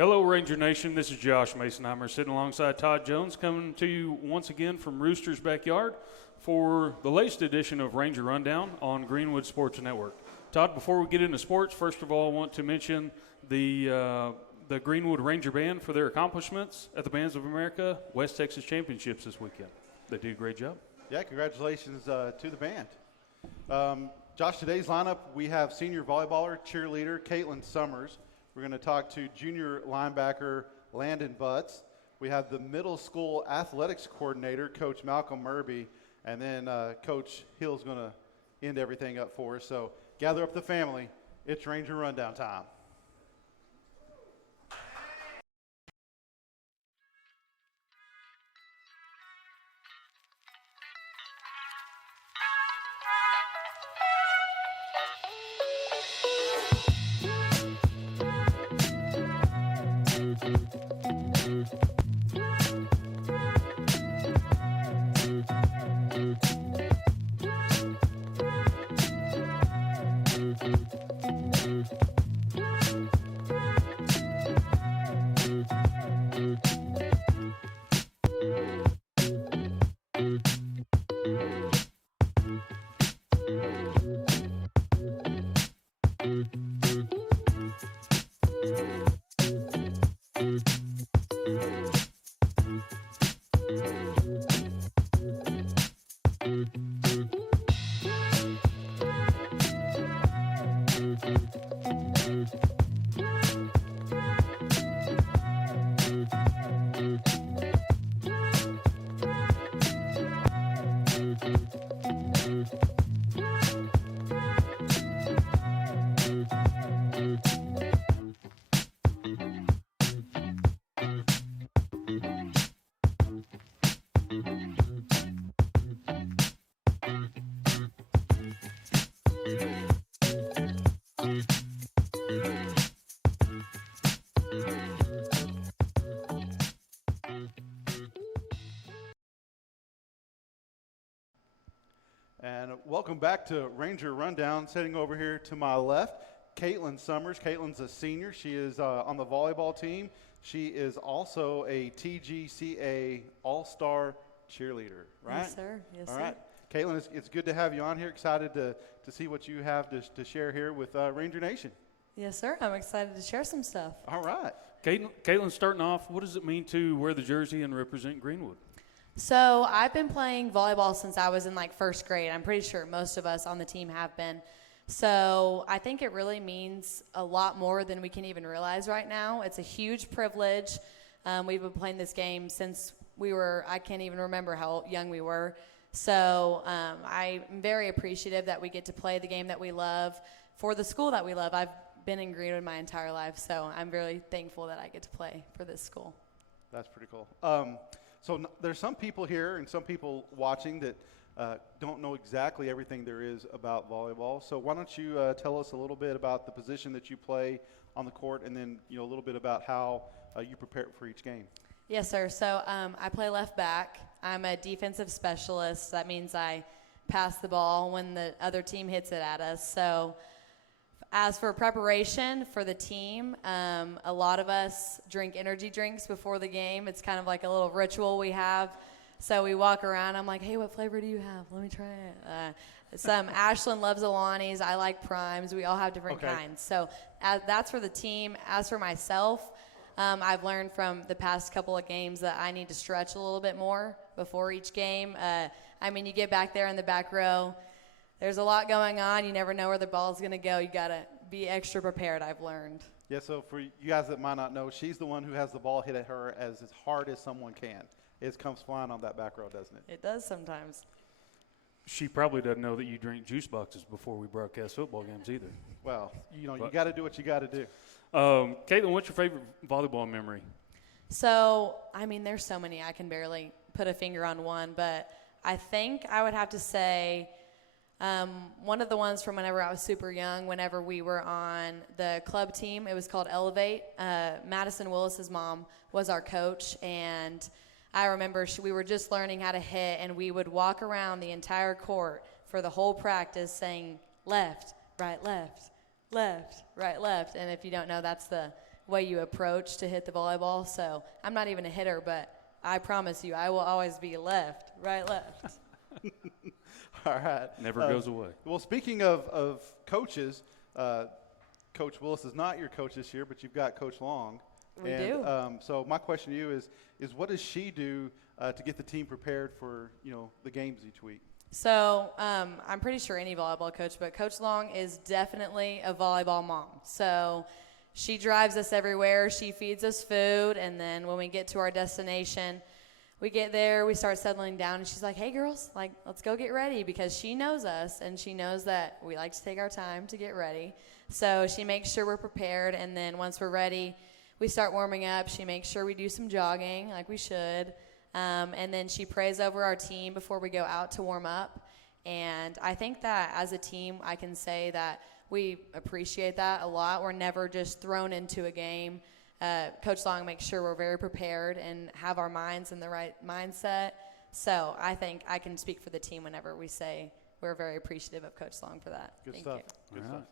Hello, Ranger Nation. This is Josh Masonheimer sitting alongside Todd Jones, coming to you once again from Rooster's Backyard for the latest edition of Ranger Rundown on Greenwood Sports Network. Todd, before we get into sports, first of all, I want to mention the Greenwood Ranger Band for their accomplishments at the Bands of America West Texas Championships this weekend. They did a great job. Yeah, congratulations to the band. Josh, today's lineup, we have senior volleyballer, cheerleader, Caitlin Summers. We're going to talk to junior linebacker, Landon Butts. We have the middle school athletics coordinator, Coach Malcolm Murby. And then Coach Hill's going to end everything up for us. So gather up the family. It's Ranger Rundown time. And welcome back to Ranger Rundown. Sitting over here to my left, Caitlin Summers. Caitlin's a senior. She is on the volleyball team. She is also a TGCA All-Star cheerleader, right? Yes, sir. Yes, All sir. right. Caitlin, it's good to have you on here. Excited to see what you have to share here with Ranger Nation. Yes, sir. I'm excited to share some stuff. All right. Caitlin, starting off, what does it mean to wear the jersey and represent Greenwood? So I've been playing volleyball since I was in first grade. I'm pretty sure most of us on the team have been. So I think it really means a lot more than we can even realize right now. It's a huge privilege. We've been playing this game since I can't even remember how young we were. So I'm very appreciative that we get to play the game that we love for the school that we love. I've been in Greenwood my entire life, so I'm really thankful that I get to play for this school. That's pretty cool. So there's some people here and some people watching that don't know exactly everything there is about volleyball. So why don't you tell us a little bit about the position that you play on the court, and then a little bit about how you prepare for each game. Yes, sir. So I play left back. I'm a defensive specialist. That means I pass the ball when the other team hits it at us. So as for preparation for the team, a lot of us drink energy drinks before the game. It's kind of like a little ritual we have. So we walk around. I'm like, hey, what flavor do you have? Let me try it. Ashlyn loves Alani's. I like Primes. We all have different kinds. So that's for the team. As for myself, I've learned from the past couple of games that I need to stretch a little bit more before each game. You get back there in the back row. There's a lot going on. You never know where the ball's going to go. You got to be extra prepared, I've learned. Yeah, so for you guys that might not know, she's the one who has the ball hit at her as hard as someone can. It comes flying on that back row, doesn't it? It does sometimes. She probably doesn't know that you drink juice boxes before we broadcast football games either. Well, you got to do what you got to do. Caitlin, what's your favorite volleyball memory? So, there's so many. I can barely put a finger on one, but I think I would have to say one of the ones from whenever I was super young, whenever we were on the club team, it was called Elevate. Madison Willis's mom was our coach, and I remember we were just learning how to hit, and we would walk around the entire court for the whole practice saying left, right, left, left, right, left. And if you don't know, that's the way you approach to hit the volleyball. So I'm not even a hitter, but I promise you, I will always be left, right, left. All right. Never goes away. Well, speaking of coaches, Coach Willis is not your coach this year, but you've got Coach Long. We do. So my question to you is what does she do to get the team prepared for, the games each week? So I'm pretty sure any volleyball coach, but Coach Long is definitely a volleyball mom. So she drives us everywhere. She feeds us food, and then when we get to our destination, we get there, we start settling down, and she's like, hey, girls, let's go get ready, because she knows us, and she knows that we like to take our time to get ready. So she makes sure we're prepared, and then once we're ready, we start warming up. She makes sure we do some jogging like we should, and then she prays over our team before we go out to warm up. And I think that as a team, I can say that we appreciate that a lot. We're never just thrown into a game. Coach Long makes sure we're very prepared and have our minds in the right mindset. So I think I can speak for the team whenever we say we're very appreciative of Coach Long for that. Good Thank stuff. you. Good All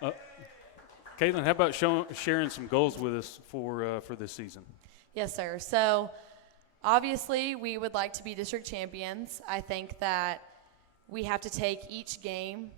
stuff. right. Caitlin, how about sharing some goals with us for this season? Yes, sir. So obviously we would like to be district champions. I think that we have to take each game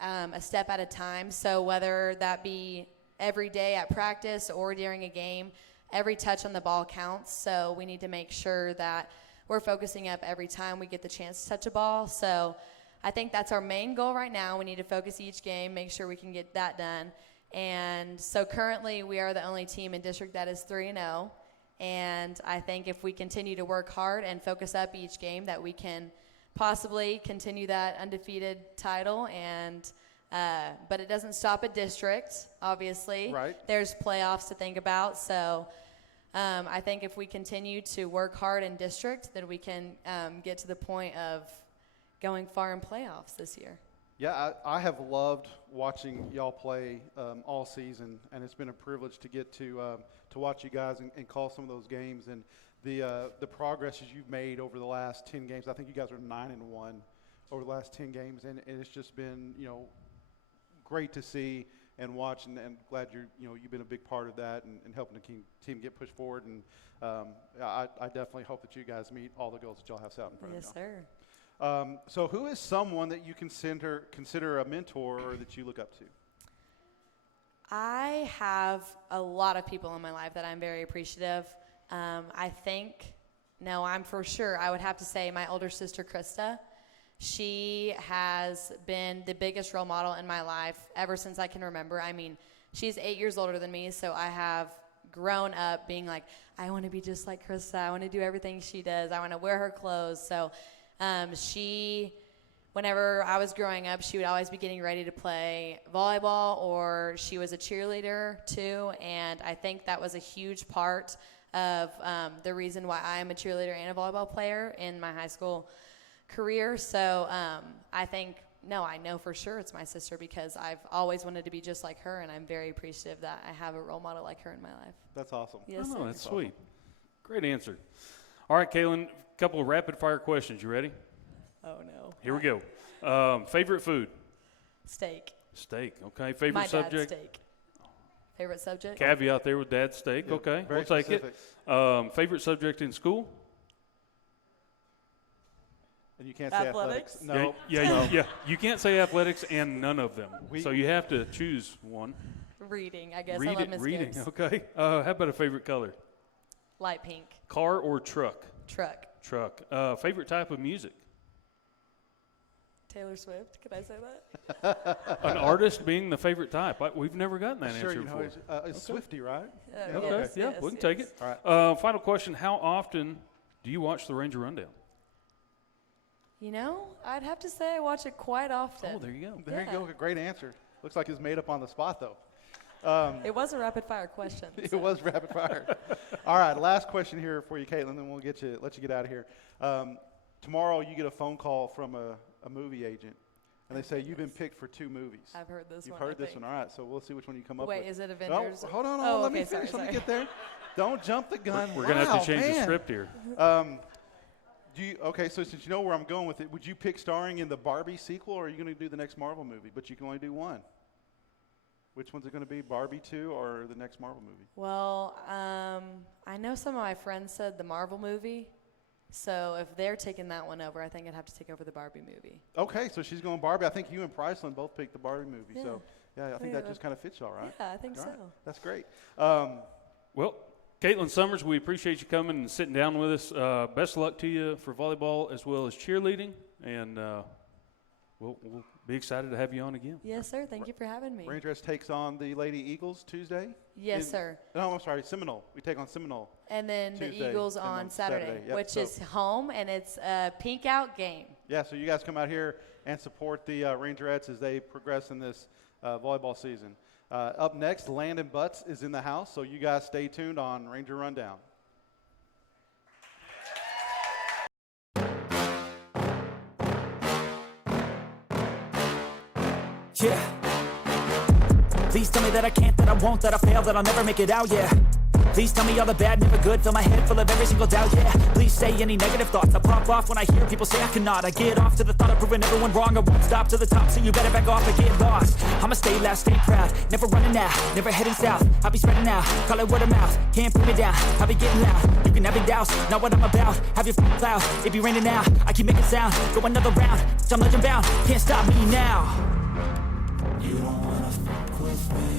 a step at a time. So whether that be every day at practice or during a game, every touch on the ball counts. So we need to make sure that we're focusing up every time we get the chance to touch a ball. So I think that's our main goal right now. We need to focus each game, make sure we can get that done. And so currently we are the only team in district that is 3-0. And I think if we continue to work hard and focus up each game, that we can possibly continue that undefeated title. And but it doesn't stop at district, obviously. Right. There's playoffs to think about. So I think if we continue to work hard in district, then we can get to the point of going far in playoffs this year. Yeah, I have loved watching y'all play all season, and it's been a privilege to get to watch you guys and call some of those games. And the progresses you've made over the last 10 games. I think you guys are 9-1 over the last 10 games, and it's just been great to see and watch, and glad you've been a big part of that and helping the team get pushed forward. And I definitely hope that you guys meet all the goals that y'all have set out in front Yes, of y'all. sir. So who is someone that you consider a mentor or that you look up to? I have a lot of people in my life that I'm very appreciative. I'm for sure, I would have to say my older sister, Krista. She has been the biggest role model in my life ever since I can remember. I mean, she's 8 years older than me, so I have grown up being like, I want to be just like Krista. I want to do everything she does. I want to wear her clothes. So whenever I was growing up, she would always be getting ready to play volleyball, or she was a cheerleader too. And I think that was a huge part of the reason why I am a cheerleader and a volleyball player in my high school career. So I know for sure it's my sister, because I've always wanted to be just like her, and I'm very appreciative that I have a role model like her in my life. That's awesome. Yes, Oh, sir. that's sweet. Great answer. All right, Kaylin, a couple of rapid-fire questions. You ready? Oh, no. Here we go. Favorite food? Steak. Steak, okay. Favorite My subject? dad's steak. Favorite subject? Caveat there with dad's steak, Yeah, okay. very We'll take specific. it. Favorite subject in school? And you can't say Athletics? No. Yeah. You can't say athletics and none of them. We- So you have to choose one. Reading, I guess. I love Miss Reading, Gibbs. okay. How about a favorite color? Light pink. Car or truck? Truck. Truck. Favorite type of music? Taylor Swift. Could I say that? An artist being the favorite type. We've never gotten that Sure, answer you know, before. it's Swifty, right? Okay, Yes, yeah, yes, we can yes. take it. All right. Final question. How often do you watch the Ranger Rundown? You know, I'd have to say I watch it quite often. Oh, there you go. There you go. Yeah. Great answer. Looks like it's made up on the spot, though. It was a rapid fire question. It so. was rapid fire. All right, last question here for you, Caitlin, then we'll let you get out of here. Tomorrow you get a phone call from a movie agent, and they say you've been picked for 2 movies. I've heard this You've one. heard this one. All right, so we'll see which one you come up Wait, with. is it No, Avengers? hold on. Oh, Let me okay, finish. sorry, Let me get there. Don't jump the gun. We're going to have to Wow, change the man. script here. Okay, so since you know where I'm going with it, would you pick starring in the Barbie sequel, or are you going to do the next Marvel movie? But you can only do one. Which one's it going to be, Barbie 2 or the next Marvel movie? Well, I know some of my friends said the Marvel movie. So if they're taking that one over, I think I'd have to take over the Barbie movie. Okay, so she's going Barbie. I think you and Priceland both picked the Barbie movie. Yeah. So, yeah, I think that just kind of fits y'all, right? Yeah, I think so. Right. That's great. Well, Caitlin Summers, we appreciate you coming and sitting down with us. Best of luck to you for volleyball as well as cheerleading, and we'll be excited to have you on again. Yes, sir. Thank you for having me. Rangeress takes on the Lady Eagles Tuesday. Yes, sir. No, I'm sorry, Seminole. We take on Seminole. And then Tuesday, the Eagles and on Saturday, Yep, which is home, and it's a pink out game. Yeah, so you guys come out here and support the Rangerettes as they progress in this volleyball season. Up next, Landon Butts is in the house, so you guys stay tuned on Ranger Rundown. Yeah. Please tell me that I can't, that I won't, that I fail, that I'll never make it out, yeah. Please tell me all the bad, never good, fill my head full of every single doubt, yeah. Please say any negative thoughts, I pop off when I hear people say I cannot. I get off to the thought of proving everyone wrong, I won't stop to the top, so you better back off and get lost. I'ma stay loud, stay proud, never running out, never heading south. I'll be spreading out, call it word of mouth, can't put me down, I'll be getting loud. You can have your doubts, not what I'm about, have your cloud, it be raining now, I keep making sound, go another round, I'm legend bound, can't stop me now. You don't wanna fuck with me,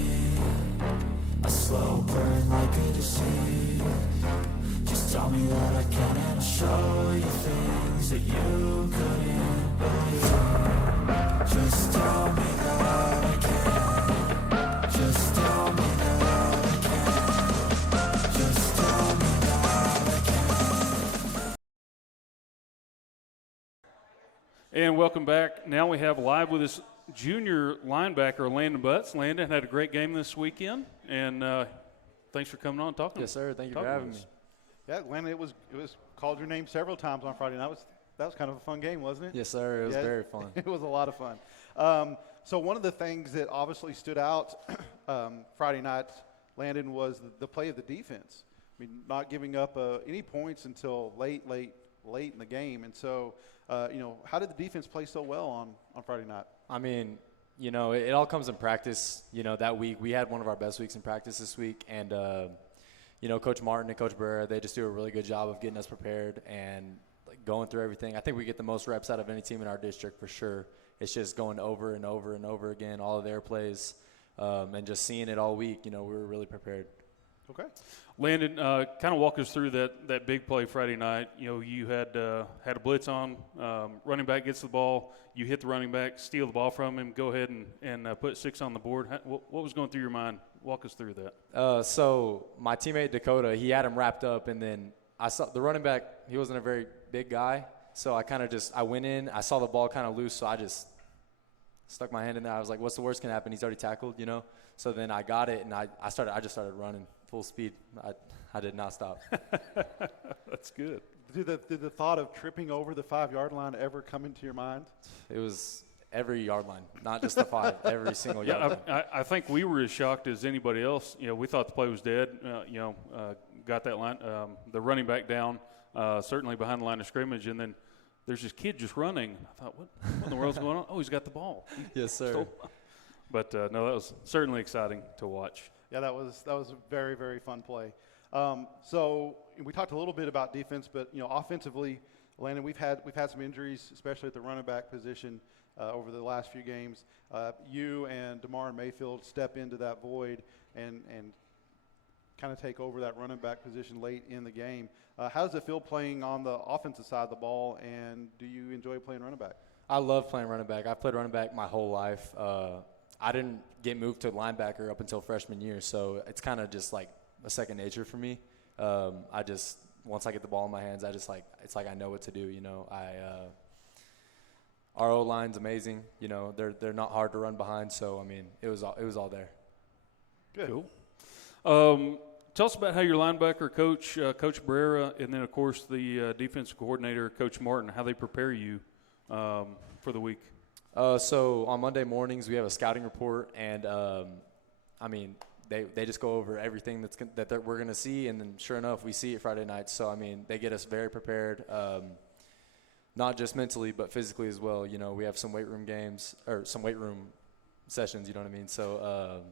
a slow burn like a disease. Just tell me that I can and I'll show you things that you couldn't believe. Just tell me that I can. Just tell me that I can. Just tell me that I can. And welcome back. Now we have live with us junior linebacker Landon Butts. Landon had a great game this weekend, and thanks for coming on and talking. Yes, sir. Thank you for having me. Yeah, Landon, it was called your name several times on Friday night. That was kind of a fun game, wasn't it? Yes, sir. It was very fun. It was a lot of fun. So one of the things that obviously stood out Friday night, Landon, was the play of the defense. I mean, not giving up any points until late in the game. And so, how did the defense play so well on Friday night? I mean, it all comes in practice. That week we had one of our best weeks in practice this week, and Coach Martin and Coach Barrera, they just do a really good job of getting us prepared and going through everything. I think we get the most reps out of any team in our district for sure. It's just going over and over and over again, all of their plays, and just seeing it all week. We were really prepared. Okay. Landon, kind of walk us through that big play Friday night. You had a blitz on, running back gets the ball, you hit the running back, steal the ball from him, go ahead and put 6 on the board. What was going through your mind? Walk us through that. So my teammate Dakota, he had him wrapped up, and then I saw the running back. He wasn't a very big guy, so I went in. I saw the ball kind of loose, so I just stuck my hand in there. I was like, "What's the worst can happen? He's already tackled, So then I got it, and I just started running full speed. I did not stop. That's good. Did the thought of tripping over the 5-yard line ever come into your mind? It was every yard line, not just the 5, every single yard line. I think we were as shocked as anybody else. We thought the play was dead. Got that line, the running back down, certainly behind the line of scrimmage, and then there's this kid just running. I thought, what in the world's going on? Oh, he's got the ball. Yes, sir. But no, that was certainly exciting to watch. Yeah, that was a very, very fun play. So we talked a little bit about defense, but offensively, Landon, we've had some injuries, especially at the running back position over the last few games. You and DeMar and Mayfield step into that void and kind of take over that running back position late in the game. How does it feel playing on the offensive side of the ball, and do you enjoy playing running back? I love playing running back. I've played running back my whole life. I didn't get moved to linebacker up until freshman year, so it's kind of just like a second nature for me. Once I get the ball in my hands, it's like I know what to do. Our O-line's amazing. They're not hard to run behind, so I mean it was all there. Good. Cool. Tell us about how your linebacker coach, Coach Barrera, and then of course the defensive coordinator, Coach Martin, how they prepare you for the week. So on Monday mornings we have a scouting report, and they just go over everything that we're going to see, and then sure enough we see it Friday night. So they get us very prepared, not just mentally but physically as well. We have some weight room games or some weight room sessions. You know what I mean? So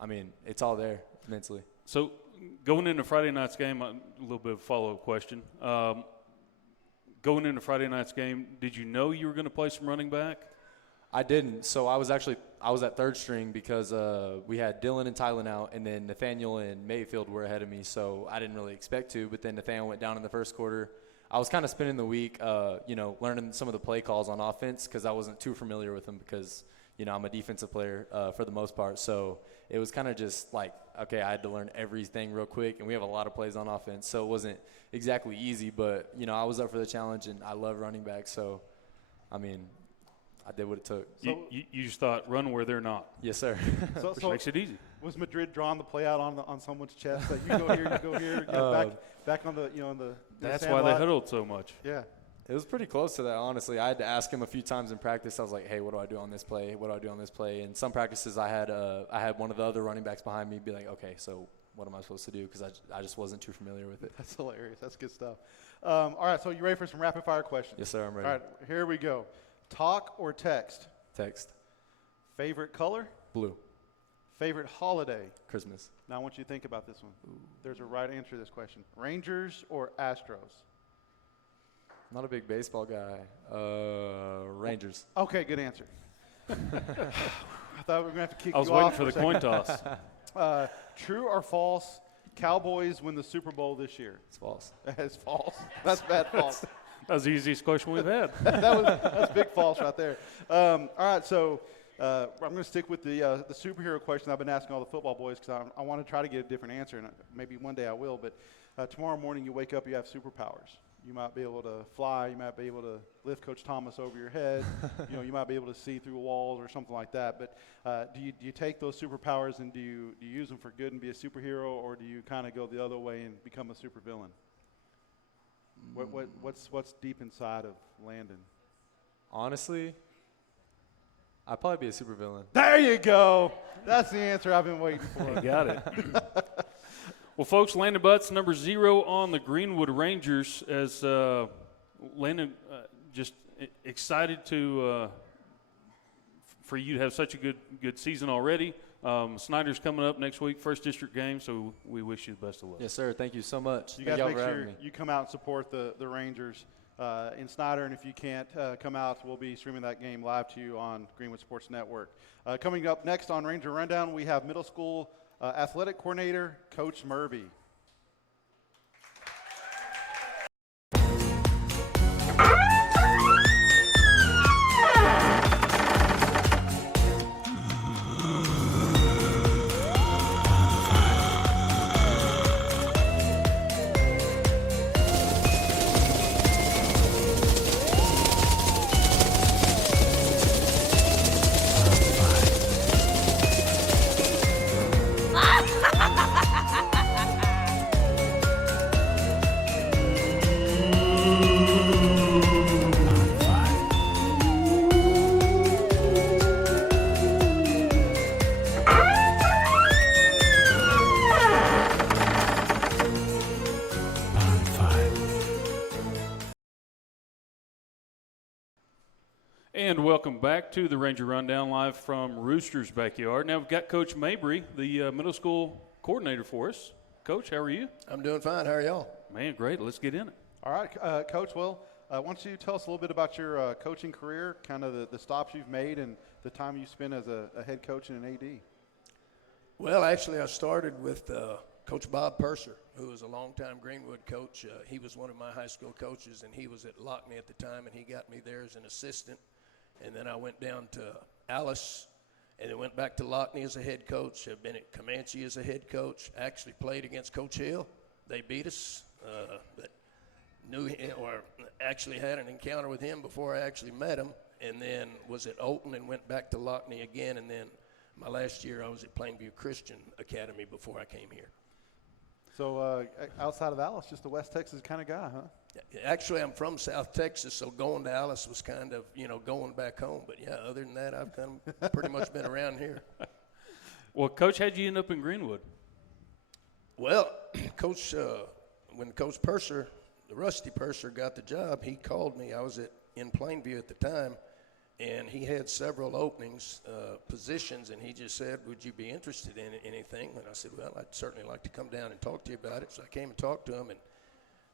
I mean, it's all there mentally. So going into Friday night's game, a little bit of a follow-up question. Going into Friday night's game, did you know you were going to play some running back? I didn't. So I was at third string because we had Dylan and Tylen out, and then Nathaniel and Mayfield were ahead of me. So I didn't really expect to. But then Nathaniel went down in the first quarter. I was kind of spending the week, learning some of the play calls on offense because I wasn't too familiar with them because I'm a defensive player for the most part. So it was kind of just like, okay, I had to learn everything real quick, and we have a lot of plays on offense. So it wasn't exactly easy, but I was up for the challenge, and I love running back. So, I mean, I did what it took. So you just thought run where they're not. Yes, sir. Which makes it easy. Was Madrid drawing the play out on someone's chest that you go here, you go here, back on the in the That's sand why they lot? huddled so much. Yeah. It was pretty close to that, honestly. I had to ask him a few times in practice. I was like, hey, what do I do on this play? What do I do on this play? And some practices I had one of the other running backs behind me be like, okay, so what am I supposed to do? Because I just wasn't too familiar with it. That's hilarious. That's good stuff. All right, so you ready for some rapid-fire questions? Yes, sir, I'm ready. All right, here we go. Talk or text? Text. Favorite color? Blue. Favorite holiday? Christmas. Now I want you to think about this one. There's a right answer to this question. Rangers or Astros? Not a big baseball guy. Rangers. Okay, good answer. I thought we were going to have to kick I was you waiting off for the a coin second. toss. True or false, Cowboys win the Super Bowl this year? It's false. It's false. That's bad false. That was the easiest question we've had. That's big false right there. All right, so I'm going to stick with the superhero question I've been asking all the football boys because I want to try to get a different answer, and maybe one day I will. But tomorrow morning you wake up, you have superpowers. You might be able to fly. You might be able to lift Coach Thomas over your head. You might be able to see through walls or something like that. But do you take those superpowers and do you use them for good and be a superhero, or do you kind of go the other way and become a supervillain? What's deep inside of Landon? Honestly, I'd probably be a supervillain. There you go. That's the answer I've been waiting for. You got it. Well, folks, Landon Butts, number 0 on the Greenwood Rangers, as Landon just excited for you to have such a good season already. Snyder's coming up next week, first district game, so we wish you the best of luck. Yes, sir. Thank you so much. You Thank guys y'all make for having sure me. you come out and support the Rangers in Snyder, and if you can't come out, we'll be streaming that game live to you on Greenwood Sports Network. Coming up next on Ranger Rundown, we have middle school athletic coordinator, Coach Murby. And welcome back to the Ranger Rundown live from Rooster's backyard. Now we've got Coach Mabry, the middle school coordinator for us. Coach, how are you? I'm doing fine. How are y'all? Man, great. Let's get in it. All right, Coach, well, why don't you tell us a little bit about your coaching career, kind of the stops you've made and the time you spent as a head coach and an AD? Well, actually, I started with Coach Bob Purser, who was a longtime Greenwood coach. He was one of my high school coaches, and he was at Lockney at the time, and he got me there as an assistant. And then I went down to Alice, and then went back to Lockney as a head coach. I've been at Comanche as a head coach. Actually played against Coach Hill. They beat us. But knew him, or actually had an encounter with him before I actually met him. And then was at Olton and went back to Lockney again. And then my last year I was at Plainview Christian Academy before I came here. So outside of Alice, just a West Texas kind of guy, huh? Actually, I'm from South Texas, so going to Alice was kind of, going back home. But, yeah, other than that, I've kind of pretty much been around here. Well, Coach, how'd you end up in Greenwood? Well, Coach, when Coach Purser, the Rusty Purser, got the job, he called me. I was in Plainview at the time, and he had several openings, positions, and he just said, would you be interested in anything? And I said, well, I'd certainly like to come down and talk to you about it. So I came and talked to him, and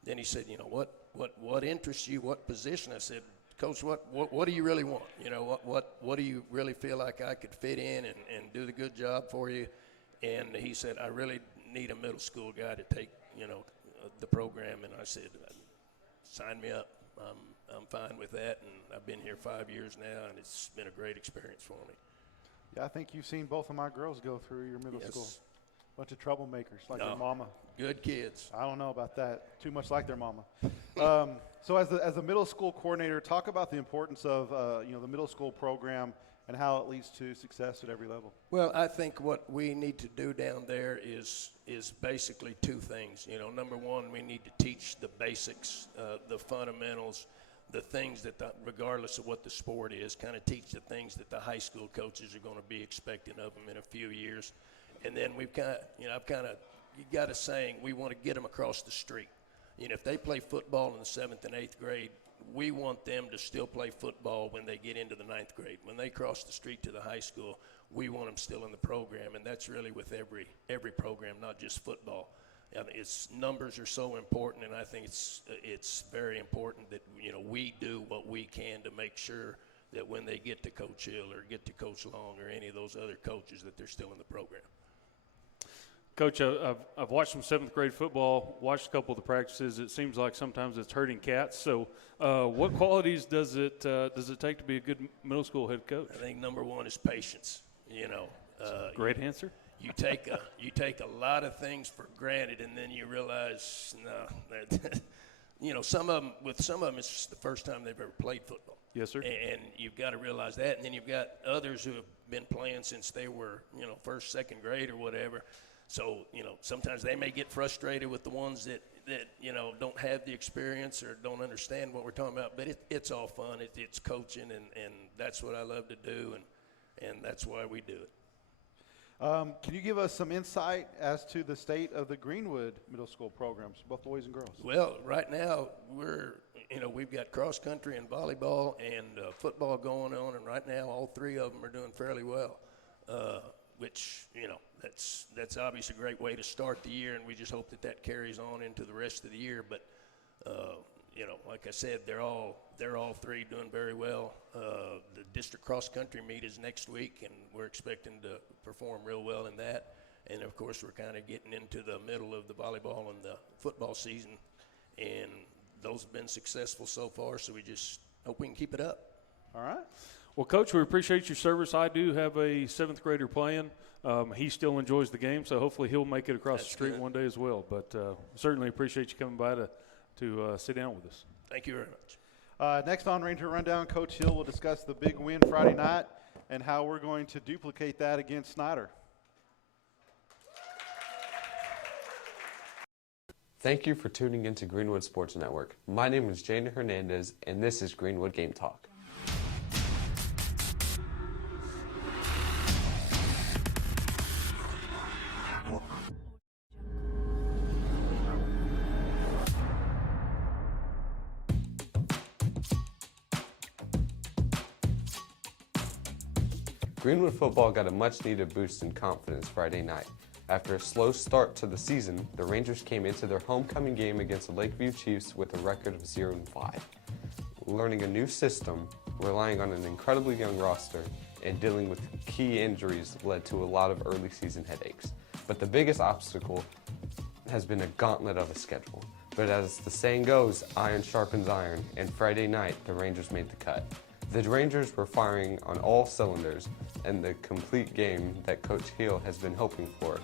then he said, you know, what interests you, what position? I said, Coach, what do you really want? You know, what do you really feel like I could fit in and do the good job for you? And he said, I really need a middle school guy to take, you know, the program. And I said, sign me up. I'm fine with that, and I've been here 5 years now, and it's been a great experience for me. Yeah, I think you've seen both of my girls go through your middle Yes. school. Bunch of troublemakers like No. their mama. Good kids. I don't know about that. Too much like their mama. So as the middle school coordinator, talk about the importance of the middle school program and how it leads to success at every level. Well, I think what we need to do down there is basically two things. You know, number one, we need to teach the basics, the fundamentals, the things that, regardless of what the sport is, kind of teach the things that the high school coaches are going to be expecting of them in a few years. And then we've got, you got a saying, we want to get them across the street. You know, if they play football in the 7th and 8th grade, we want them to still play football when they get into the 9th grade. When they cross the street to the high school, we want them still in the program, and that's really with every program, not just football. And its numbers are so important, and I think it's very important that, you know, we do what we can to make sure that when they get to Coach Hill or get to Coach Long or any of those other coaches, that they're still in the program. Coach, I've watched some 7th grade football, watched a couple of the practices. It seems like sometimes it's herding cats. So what qualities does it take to be a good middle school head coach? I think number one is patience. You know, Great answer. you take a lot of things for granted, and then you realize, no, that, you know, some of them it's just the first time they've ever played football. Yes, sir. And you've got to realize that, and then you've got others who have been playing since they were, you know, 1st, 2nd grade or whatever. So, you know, sometimes they may get frustrated with the ones that you know, don't have the experience or don't understand what we're talking about. But it's all fun. It's coaching, and that's what I love to do, and that's why we do it. Can you give us some insight as to the state of the Greenwood middle school programs, both boys and girls? Well, right now we've got cross country and volleyball and football going on, and right now all three of them are doing fairly well, which, you know, that's obviously a great way to start the year, and we just hope that carries on into the rest of the year. But you know, like I said, they're all three doing very well. The district cross country meet is next week, and we're expecting to perform real well in that. And of course, we're kind of getting into the middle of the volleyball and the football season, and those have been successful so far. So we just hope we can keep it up. All right. Well, Coach, we appreciate your service. I do have a 7th grader playing. He still enjoys the game, so hopefully he'll make it across the street good. one day as well. But certainly appreciate you coming by to sit down with us. Thank you very much. Next on Ranger Rundown, Coach Hill will discuss the big win Friday night and how we're going to duplicate that against Snyder. Thank you for tuning into Greenwood Sports Network. My name is Jane Hernandez, and this is Greenwood Game Talk. Greenwood football got a much-needed boost in confidence Friday night. After a slow start to the season, the Rangers came into their homecoming game against the Lakeview Chiefs with a record of 0-5. Learning a new system, relying on an incredibly young roster, and dealing with key injuries led to a lot of early season headaches. But the biggest obstacle has been a gauntlet of a schedule. But as the saying goes, iron sharpens iron, and Friday night, the Rangers made the cut. The Rangers were firing on all cylinders, and the complete game that Coach Hill has been hoping for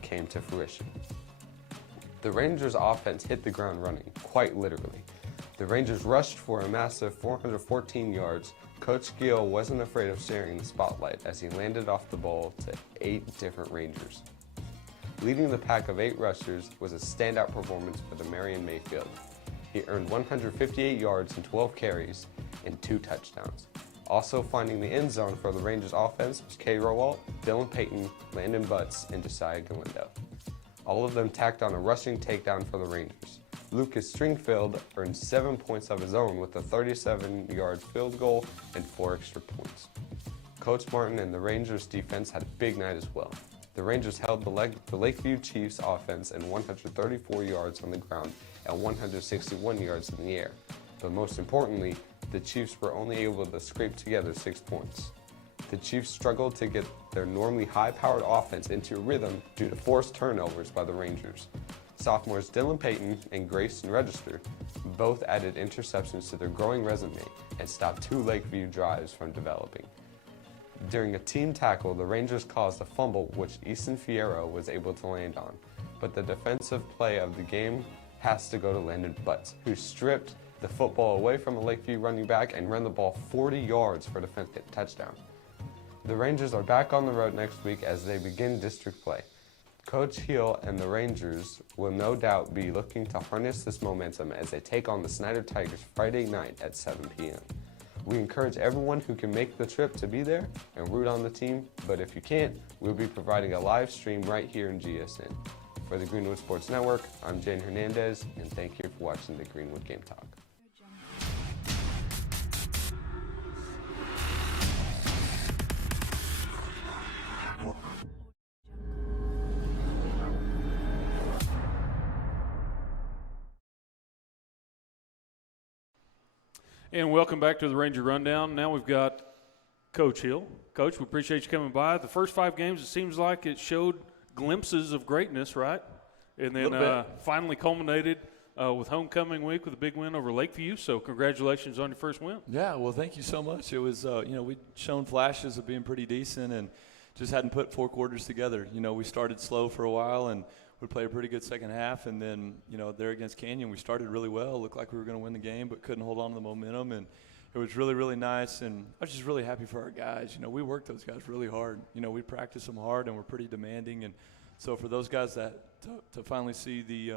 came to fruition. The Rangers' offense hit the ground running, quite literally. The Rangers rushed for a massive 414 yards. Coach Gill wasn't afraid of sharing the spotlight as he landed off the ball to 8 different Rangers. Leading the pack of 8 rushers was a standout performance for the Marion Mayfield. He earned 158 yards and 12 carries and 2 touchdowns. Also finding the end zone for the Rangers offense was Kay Rowalt, Dylan Payton, Landon Butts, and Josiah Galindo. All of them tacked on a rushing takedown for the Rangers. Lucas Stringfield earned 7 points of his own with a 37-yard field goal and 4 extra points. Coach Martin and the Rangers defense had a big night as well. The Rangers held the Lakeview Chiefs offense in 134 yards on the ground and 161 yards in the air. But most importantly, the Chiefs were only able to scrape together 6 points. The Chiefs struggled to get their normally high-powered offense into a rhythm due to forced turnovers by the Rangers. Sophomores Dylan Payton and Grayson Register both added interceptions to their growing resume and stopped 2 Lakeview drives from developing. During a team tackle, the Rangers caused a fumble which Easton Fierro was able to land on, but the defensive play of the game has to go to Landon Butts, who stripped the football away from a Lakeview running back and ran the ball 40 yards for the touchdown. The Rangers are back on the road next week as they begin district play. Coach Heel and the Rangers will no doubt be looking to harness this momentum as they take on the Snyder Tigers Friday night at 7 p.m. We encourage everyone who can make the trip to be there and root on the team, but if you can't, we'll be providing a live stream right here in GSN. For the Greenwood Sports Network, I'm Jane Hernandez, and thank you for watching the Greenwood Game Talk. And welcome back to the Ranger Rundown. Now we've got Coach Hill. Coach, we appreciate you coming by. The first 5 games, it seems like it showed glimpses of greatness, right? And then finally culminated with homecoming week with a big win over Lakeview. So congratulations on your first win. Yeah, well, thank you so much. It was, we'd shown flashes of being pretty decent and just hadn't put 4 quarters together. We started slow for a while and we played a pretty good second half, and then, there against Canyon, we started really well. Looked like we were going to win the game, but couldn't hold on to the momentum, and it was really, really nice, and I was just really happy for our guys. We worked those guys really hard. We practiced them hard, and we're pretty demanding, and so for those guys that to finally see the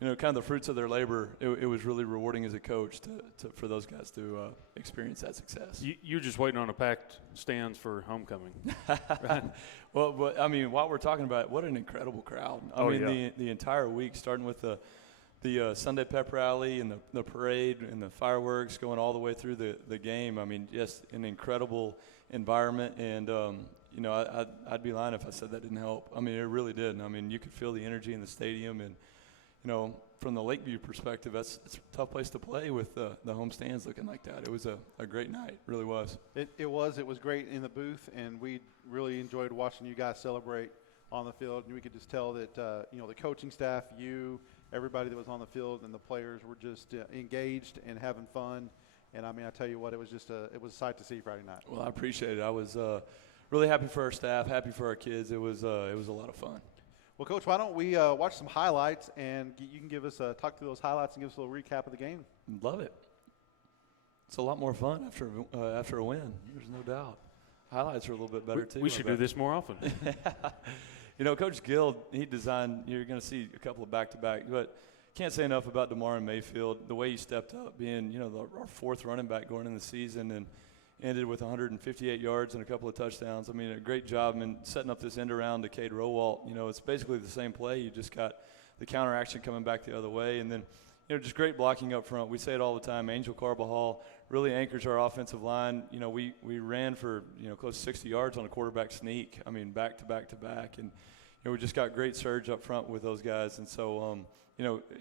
kind of the fruits of their labor, it was really rewarding as a coach for those guys to experience that success. You're just waiting on a packed stands for homecoming. Right? Well, but, while we're talking about it, what an incredible crowd. The entire week, starting with the Sunday pep rally and the parade and the fireworks going all the way through the game. Just an incredible environment, and I'd be lying if I said that didn't help. It really did. You could feel the energy in the stadium, and from the Lakeview perspective, it's a tough place to play with the home stands looking like that. It was a great night, really was. It was great in the booth, and we really enjoyed watching you guys celebrate on the field. And we could just tell that the coaching staff, everybody that was on the field, and the players were just engaged and having fun. And I tell you what, it was a sight to see Friday night. Well, I appreciate it. I was really happy for our staff, happy for our kids. It was a lot of fun. Well, Coach, why don't we watch some highlights, and you can give us talk through those highlights and give us a little recap of the game. Love it. It's a lot more fun after a win. There's no doubt. Highlights are a little bit better too. We should do this more often. Coach Gill, he designed. You're going to see a couple of back-to-back, but can't say enough about DeMar and Mayfield. The way he stepped up, being our 4th running back going in the season, and ended with 158 yards and a couple of touchdowns. A great job in setting up this end around to Cade Rowalt. It's basically the same play. You just got the counter action coming back the other way. And then, just great blocking up front. We say it all the time. Angel Carbajal really anchors our offensive line. We ran for, close to 60 yards on a quarterback sneak. Back to back to back. And, we just got great surge up front with those guys. And so,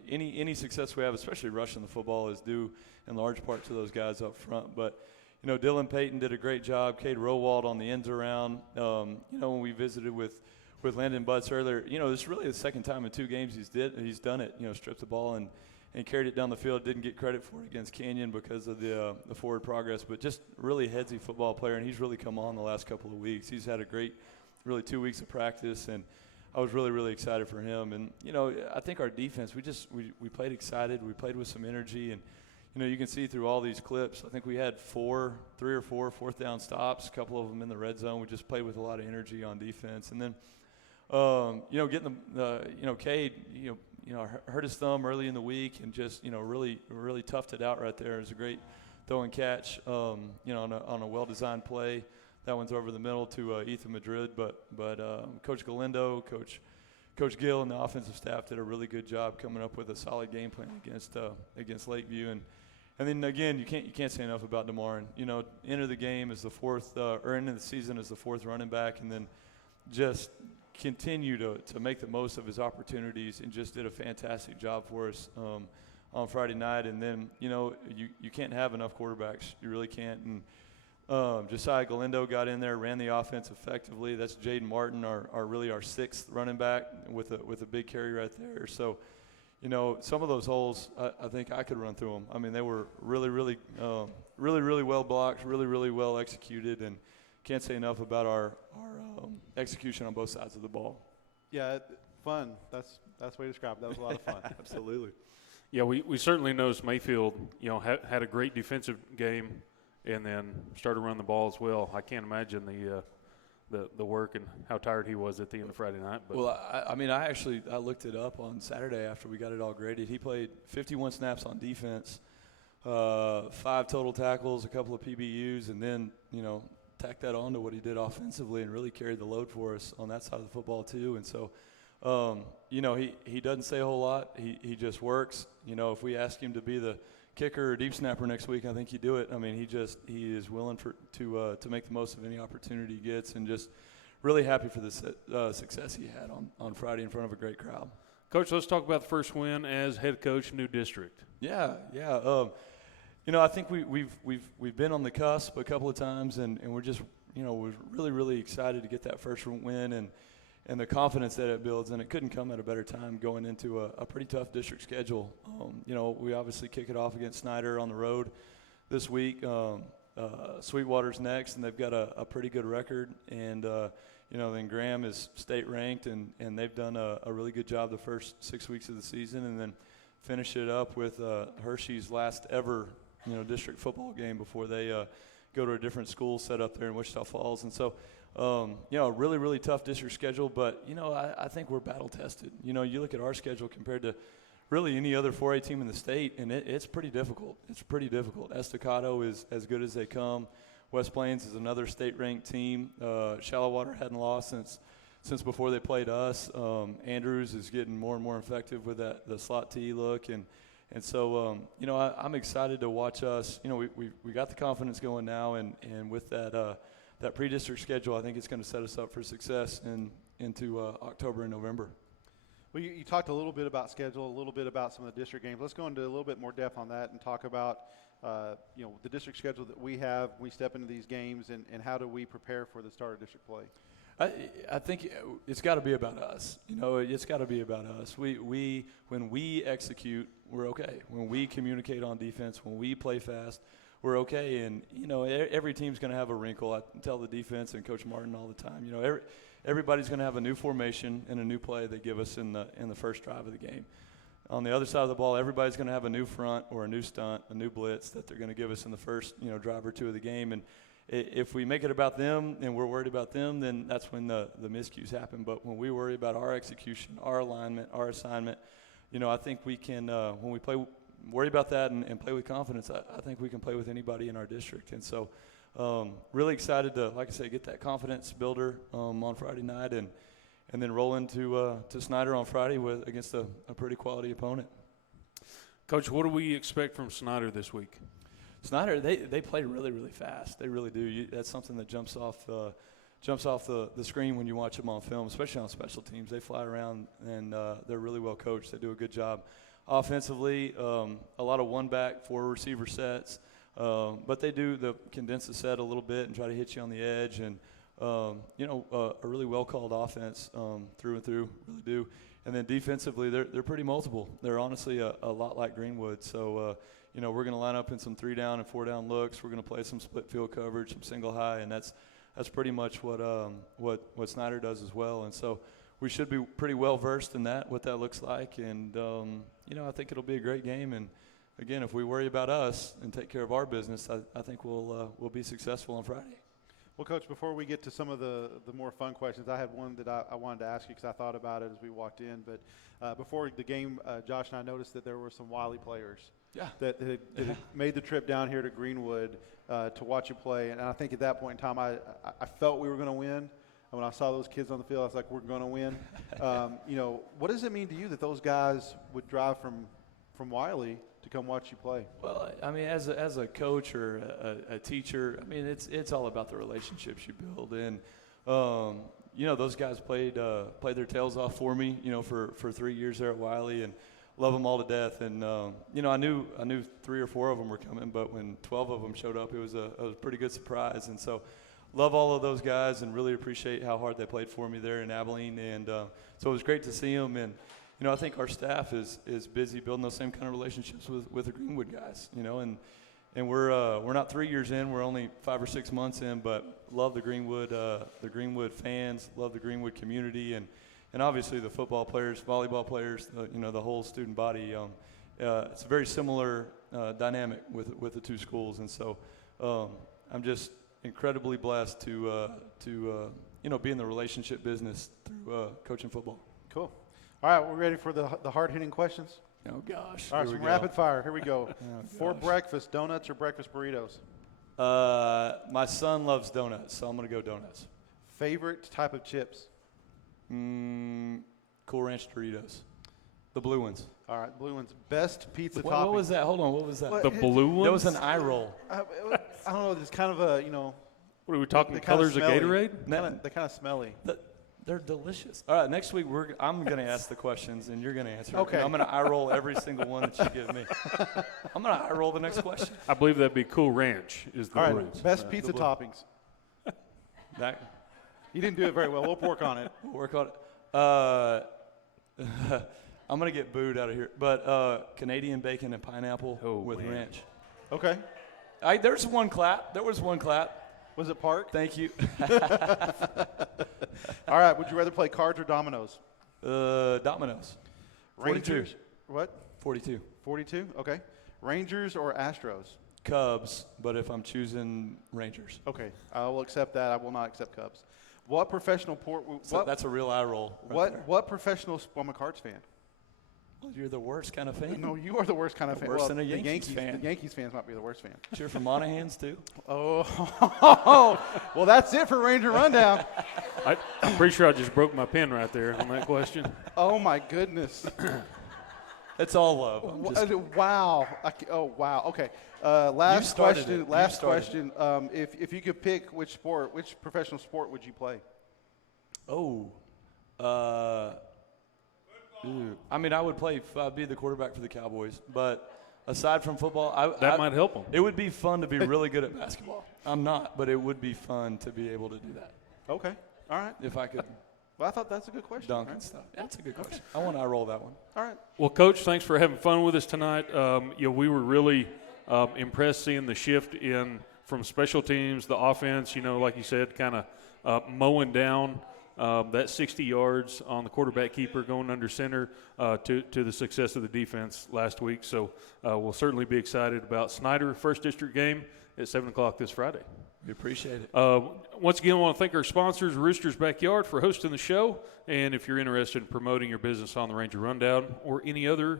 any success we have, especially rushing the football, is due in large part to those guys up front. But, Dylan Payton did a great job. Cade Rowald on the ends around. When we visited with Landon Butts earlier, this is really the second time in 2 games he's done it. Stripped the ball and carried it down the field. Didn't get credit for it against Canyon because of the forward progress, but just really headsy football player, and he's really come on the last couple of weeks. He's had a great, really 2 weeks of practice, and I was really, really excited for him. And I think our defense, we played excited. We played with some energy, and you can see through all these clips, I think we had 3 or 4 fourth down stops, a couple of them in the red zone. We just played with a lot of energy on defense. And then, getting Cade, hurt his thumb early in the week and just, really, really toughed it out right there. It was a great throw and catch, on a well-designed play. That one's over the middle to Ethan Madrid. But Coach Galindo, Coach Coach Gill and the offensive staff did a really good job coming up with a solid game plan against Lakeview. And then again, you can't say enough about DeMar. You know, enter the game as the fourth, or into the season as the fourth running back, and then just continue to make the most of his opportunities, and just did a fantastic job for us on Friday night. And then, you know, you can't have enough quarterbacks. You really can't. And Josiah Galindo got in there, ran the offense effectively. That's Jaden Martin, our sixth running back with a big carry right there. So, you know, some of those holes, I think I could run through them. I mean, they were really well blocked, really well executed, and can't say enough about our execution on both sides of the ball. Yeah, fun. That's the way to describe it. That was a lot of fun. Absolutely. Yeah, we certainly noticed Mayfield, you know, had a great defensive game, and then started running the ball as well. I can't imagine the work and how tired he was at the end of Friday night. But. Well, I looked it up on Saturday after we got it all graded. He played 51 snaps on defense, 5 total tackles, a couple of PBUs, and then, you know, tack that on to what he did offensively and really carried the load for us on that side of the football too. And so, you know, he doesn't say a whole lot. He just works. You know, if we ask him to be the kicker or deep snapper next week, I think he'd do it. I mean, he is willing to make the most of any opportunity he gets, and just really happy for the success he had on Friday in front of a great crowd. Coach, let's talk about the first win as head coach, new district. Yeah. You know, I think we've been on the cusp a couple of times, and we're just, you know, we're really excited to get that first win and the confidence that it builds, and it couldn't come at a better time going into a pretty tough district schedule. You know, we obviously kick it off against Snyder on the road this week. Sweetwater's next, and they've got a pretty good record. And, you know, then Graham is state ranked, and they've done a really good job the first 6 weeks of the season, and then finish it up with Hershey's last ever, you know, district football game before they go to a different school set up there in Wichita Falls. And so, you know, really tough district schedule, but, you know, I think we're battle tested. You know, you look at our schedule compared to really any other 4A team in the state, and it's pretty difficult. It's pretty difficult. Estacado is as good as they come. West Plains is another state-ranked team. Shallowater hadn't lost since before they played us. Andrews is getting more and more effective with the slot T look, and so, you know, I'm excited to watch us. You know, we got the confidence going now, and with that pre-district schedule, I think it's going to set us up for success into October and November. Well, you talked a little bit about schedule, a little bit about some of the district games. Let's go into a little bit more depth on that and talk about, you know, the district schedule that we have. We step into these games, and how do we prepare for the start of district play? I think it's got to be about us. You know, it's got to be about us. When we execute, we're okay. When we communicate on defense, when we play fast, we're okay. And, you know, every team's going to have a wrinkle. I tell the defense and Coach Martin all the time, you know, everybody's going to have a new formation and a new play they give us in the first drive of the game. On the other side of the ball, everybody's going to have a new front or a new stunt, a new blitz that they're going to give us in the first, you know, drive or two of the game. And if we make it about them and we're worried about them, then that's when the miscues happen. But when we worry about our execution, our alignment, our assignment, you know, I think we can, when we worry about that and play with confidence, I think we can play with anybody in our district. And so really excited to, like I say, get that confidence builder on Friday night and then roll into to Snyder on Friday against a pretty quality opponent. Coach, what do we expect from Snyder this week? Snyder, they play really fast. They really do. That's something that jumps off the screen when you watch them on film, especially on special teams. They fly around, and they're really well coached. They do a good job. Offensively, a lot of one-back, 4 receiver sets, but they do condense the set a little bit and try to hit you on the edge. And, you know, a really well-called offense through and through, really do. And then defensively, they're pretty multiple. They're honestly a lot like Greenwood. So, you know, we're going to line up in some 3-down and 4-down looks. We're going to play some split field coverage, some single high, and that's pretty much what Snyder does as well. And so we should be pretty well versed in that, what that looks like. And you know, I think it'll be a great game. And again, if we worry about us and take care of our business, I think we'll be successful on Friday. Well, Coach, before we get to some of the more fun questions, I had one that I wanted to ask you because I thought about it as we walked in. But before the game, Josh and I noticed that there were some Wiley players that had made the trip down here to Greenwood to watch you play. And I think at that point in time, I felt we were going to win. when I saw those kids on the field, I was like, we're going to win. What does it mean to you that those guys would drive from Wiley to come watch you play? Well, I mean, as a coach or a teacher, I mean, it's all about the relationships you build. And, those guys played their tails off for me, for 3 years there at Wiley, and love them all to death. And, I knew 3 or 4 of them were coming, but when 12 of them showed up, it was a pretty good surprise. And so love all of those guys and really appreciate how hard they played for me there in Abilene. And so it was great to see them. And, I think our staff is busy building those same kind of relationships with the Greenwood guys, and we're not 3 years in, we're only 5 or 6 months in, but love the Greenwood fans, love the Greenwood community, and obviously the football players, volleyball players, the whole student body. It's a very similar dynamic with the two schools, and so I'm just incredibly blessed to be in the relationship business through coaching football. Cool. All right, we're ready for the hard-hitting questions? Oh, gosh. All right, some rapid fire. Here we go. For gosh. breakfast, donuts or breakfast burritos? My son loves donuts, so I'm going to go donuts. Favorite type of chips? Cool Ranch Doritos. The blue ones. All right, blue ones. Best pizza topping? What was that? Hold on, what was that? What? The blue ones? That was an eye roll. I don't know. It's kind of a, What are we talking? they're kinda Colors of smelly. Gatorade? They're kind of smelly. They're delicious. All right, next week I'm going to ask the questions and you're going to answer. Okay. I'm going to eye roll every single one that you give me. I'm going to eye roll the next question. I believe that'd be Cool Ranch. Is the All blue right, ones. best pizza blue. toppings? That, You didn't do it very well. We'll work on it. we'll work on it. I'm going to get booed out of here. But Canadian bacon and pineapple with man. ranch. Okay. There's one clap. There was one clap. Was it Park? Thank you. All right. Would you rather play cards or dominoes? Dominoes. 42. Rangers. What? 42. 42? Okay. Rangers or Astros? Cubs, but if I'm choosing Rangers. Okay. I will accept that. I will not accept Cubs. What professional So that's a real eye roll. What professional I'm a Cards fan. Well, you're the worst kind of fan. No, you are the worst kind of fan. Worse Well, than a the Yankees fan. The Yankees fans might be the worst fan. Cheer for Monahans too. Oh, well, that's it for Ranger Rundown. I'm pretty sure I just broke my pen right there on that question. Oh, my goodness. It's all love. Wow. Wow. Okay. Last started question. it. Last You question. If you could pick which professional sport would you play? I mean, I'd be the quarterback for the Cowboys, but aside from football, That might help them. It would be fun to be really good at basketball. I'm not, but it would be fun to be able to do that. Okay. All right. If I could Well, I thought that's a good question. dunk All and right. stuff. That's a good question. I want to roll that one. All right. Well, Coach, thanks for having fun with us tonight. We were really impressed seeing the shift from special teams, the offense. Like you said, kind of mowing down that 60 yards on the quarterback keeper going under center to the success of the defense last week. So we'll certainly be excited about Snyder First District game at 7 o'clock this Friday. We appreciate it. Once again, I want to thank our sponsors, Rooster's Backyard, for hosting the show. And if you're interested in promoting your business on the Ranger Rundown or any other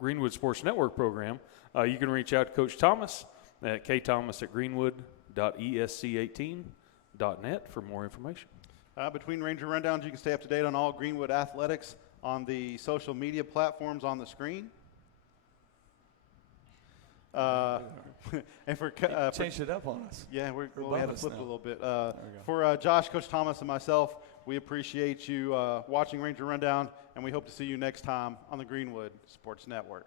Greenwood Sports Network program, you can reach out to Coach Thomas at ktomas@greenwood.esc18.net for more information. Between Ranger Rundowns, you can stay up to date on all Greenwood athletics on the social media platforms on the screen. And Changed it up on us. Yeah, we above had to us flip now. it a little bit. we go. For Josh, Coach Thomas, and myself, we appreciate you watching Ranger Rundown, and we hope to see you next time on the Greenwood Sports Network.